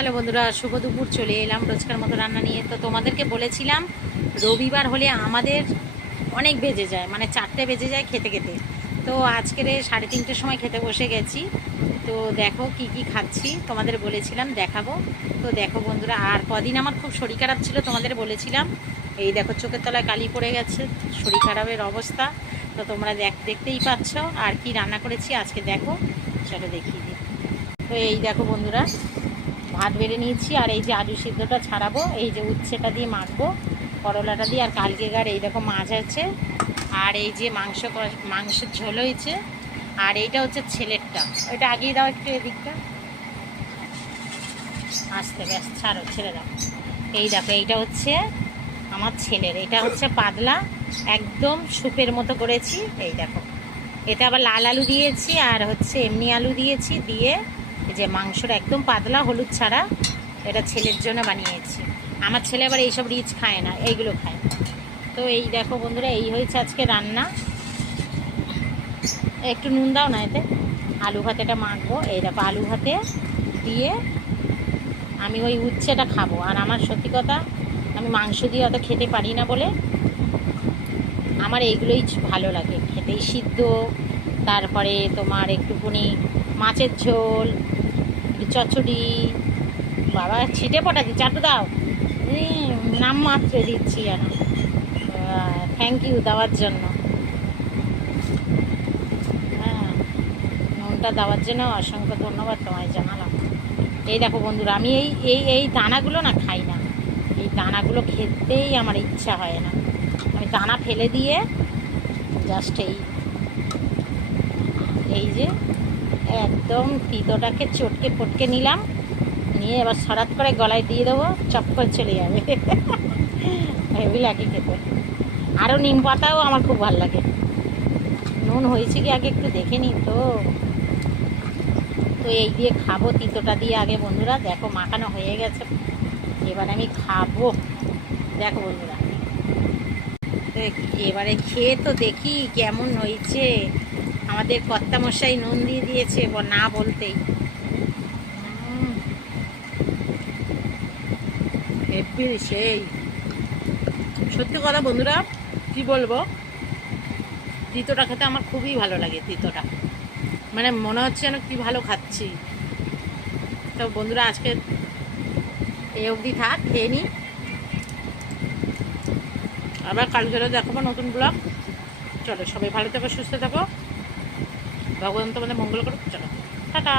Hello বন্ধুরা, শুভ দুপুর। চলে এলাম রোজকার মতো রান্না নিয়ে। তো তোমাদেরকে বলেছিলাম রবিবার হলে আমাদের অনেক বেজে যায়, মানে 4টে বেজে যায় খেতে খেতে। তো আজকের 3:30টার সময় খেতে বসে গেছি। তো দেখো কি কি খাচ্ছি, তোমাদের বলেছিলাম দেখাবো। তো দেখো বন্ধুরা, আর কদিন আমার খুব শরীর খারাপ ছিল, তোমাদের বলেছিলাম। এই দেখো চোখের তলায় কালি পড়ে গেছে, শরীর খারাপের অবস্থা। তো তোমরা দেখতেই পাচ্ছ। আর কি রান্না করেছি আজকে দেখো, চলো দেখিয়ে দিই। তো এই দেখো বন্ধুরা, ভাত বেড়ে নিয়েছি, আর এই যে আলু সিদ্ধটা ছাড়াবো, এই যে উচ্ছেটা দিয়ে মাখবো, করলাটা দিয়ে। আর কালকেকার এই দেখো মাছ আছে, আর এই যে মাংসের ঝোল হয়েছে। আর এইটা হচ্ছে ছেলেরটা, ওইটা আগেই দাও একটু, এদিকটা আসতে ব্যাস, ছাড়ো, ছেড়ে দাও। এই দেখো এইটা হচ্ছে আমার ছেলের, এটা হচ্ছে পাতলা একদম স্যুপের মতো করেছি। এই দেখো, এতে আবার লাল আলু দিয়েছি, আর হচ্ছে এমনি আলু দিয়েছি, দিয়ে এই যে মাংসটা একদম পাতলা, হলুদ ছাড়া। এটা ছেলের জন্য বানিয়েছি। আমার ছেলে আবার এইসব রিচ খায় না, এইগুলো খায়। তো এই দেখো বন্ধুরা, এই হয়েছে আজকে রান্না। একটু নুন দাও না এতে। আলু ভাতেটা মাখবো, এই দেখো আলু ভাতে দিয়ে আমি ওই উচ্ছেটা খাবো। আর আমার সত্যি কথা, আমি মাংস দিয়ে অত খেতে পারি না বলে আমার এইগুলোই ভালো লাগে খেতে, সিদ্ধ। তারপরে তোমার একটুখানি মাছের ঝোল, চচ্চড়ি। বাবা ছিটে পটাচ্ছি, চাটু দাও। নাম মাত্র দিচ্ছি যেন। থ্যাংক ইউ দেওয়ার জন্য। হ্যাঁ, নুনটা দেওয়ার জন্য অসংখ্য ধন্যবাদ তোমায় জানালাম। এই দেখো বন্ধুরা, আমি এই এই এই দানাগুলো না খাই না। এই দানাগুলো খেতেই আমার ইচ্ছা হয় না। আমি দানা ফেলে দিয়ে জাস্ট এই যে একদম তিতোটাকে চটকে পটকে নিলাম, নিয়ে এবার সরাত করে গলায় দিয়ে দেবো, চপ করে চলে যাবে। হেভি লাগে খেতে। আরও নিম পাতাও আমার খুব ভালো লাগে। নুন হয়েছে কি আগে একটু দেখে নিই তো। তো এই দিয়ে খাবো, তিতোটা দিয়ে আগে বন্ধুরা। দেখো মাখানো হয়ে গেছে, এবার আমি খাবো। দেখো বন্ধুরা, এবারে খেয়ে তো দেখি কেমন হয়েছে। আমাদের কর্তামশাই নুন দিয়ে দিয়েছে না বলতেই। হেব্বি সেই, সত্যি কথা বন্ধুরা, কি বলবো, তিতোটা খেতে আমার খুবই ভালো লাগে। তিতোটা মানে মনে হচ্ছে যেন কি ভালো খাচ্ছি। তো বন্ধুরা আজকে এই অবধি থাক, খেয়ে নিই। আবার কালকে দেখাবো নতুন ব্লগ। চলো সবাই ভালো থেকো, সুস্থ থাকো, ভগবান তোমাদের মঙ্গল করুক। চলো টাটা।